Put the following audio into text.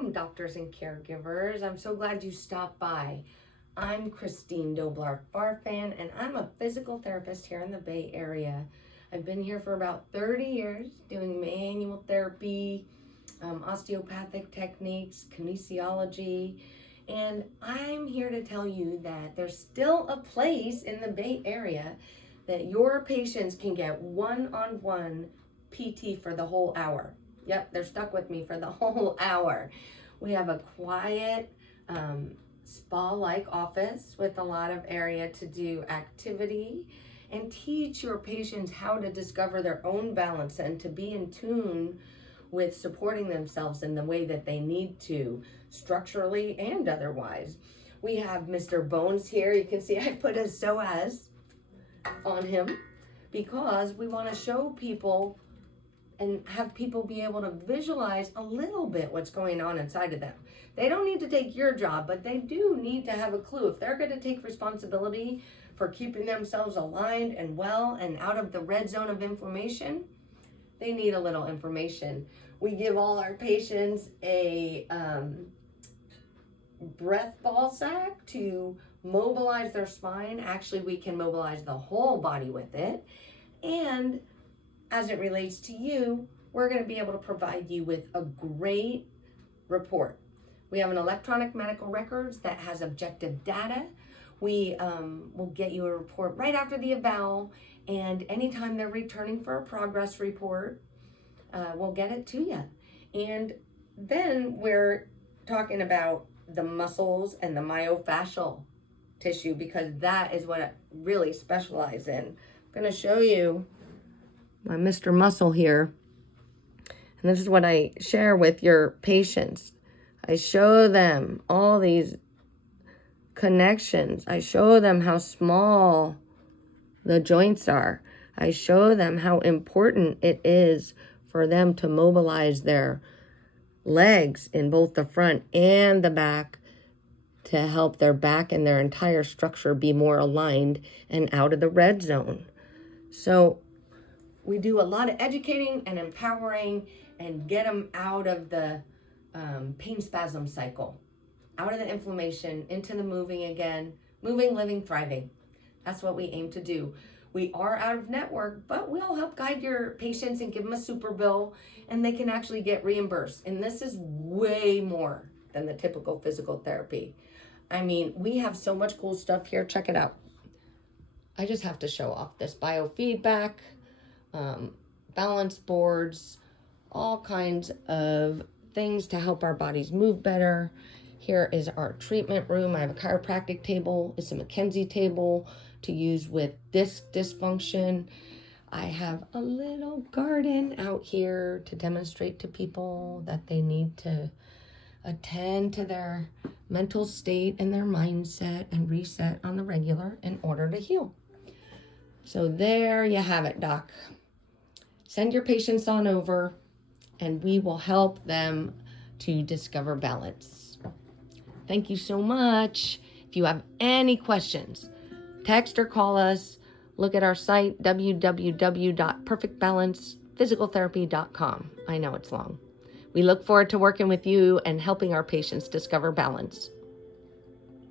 Welcome, doctors and caregivers. I'm so glad you stopped by. I'm Christine Doblar Farfan, and I'm a physical therapist here in the Bay Area. I've been here for about 30 years doing manual therapy, osteopathic techniques, kinesiology, and I'm here to tell you that there's still a place in the Bay Area that your patients can get one-on-one PT for the whole hour. Yep, they're stuck with me for the whole hour. We have a quiet, spa-like office with a lot of area to do activity and teach your patients how to discover their own balance and to be in tune with supporting themselves in the way that they need to, structurally and otherwise. We have Mr. Bones here. You can see I put a psoas on him because we want to show people and have people be able to visualize a little bit what's going on inside of them. They don't need to take your job, but they do need to have a clue. If they're going to take responsibility for keeping themselves aligned and well and out of the red zone of inflammation, they need a little information. We give all our patients a breath ball sack to mobilize their spine. Actually, we can mobilize the whole body with it. And as it relates to you, we're going to be able to provide you with a great report. We have an electronic medical records that has objective data. We will get you a report right after the eval, and anytime they're returning for a progress report, we'll get it to you. And then we're talking about the muscles and the myofascial tissue because that is what I really specialize in. I'm going to show you my Mr. Muscle here. And this is what I share with your patients. I show them all these connections. I show them how small the joints are. I show them how important it is for them to mobilize their legs in both the front and the back to help their back and their entire structure be more aligned and out of the red zone. So we do a lot of educating and empowering and get them out of the pain spasm cycle, out of the inflammation, into the moving again, moving, living, thriving. That's what we aim to do. We are out of network, but we'll help guide your patients and give them a super bill, and they can actually get reimbursed. And this is way more than the typical physical therapy. I mean, we have so much cool stuff here. Check it out. I just have to show off this biofeedback, balance boards, all kinds of things to help our bodies move better. Here is our treatment room. I have a chiropractic table. It's a McKenzie table to use with disc dysfunction. I have a little garden out here to demonstrate to people that they need to attend to their mental state and their mindset and reset on the regular in order to heal. So there you have it, Doc. Send your patients on over and we will help them to discover balance. Thank you so much. If you have any questions, text or call us. Look at our site, www.perfectbalancephysicaltherapy.com. I know it's long. We look forward to working with you and helping our patients discover balance.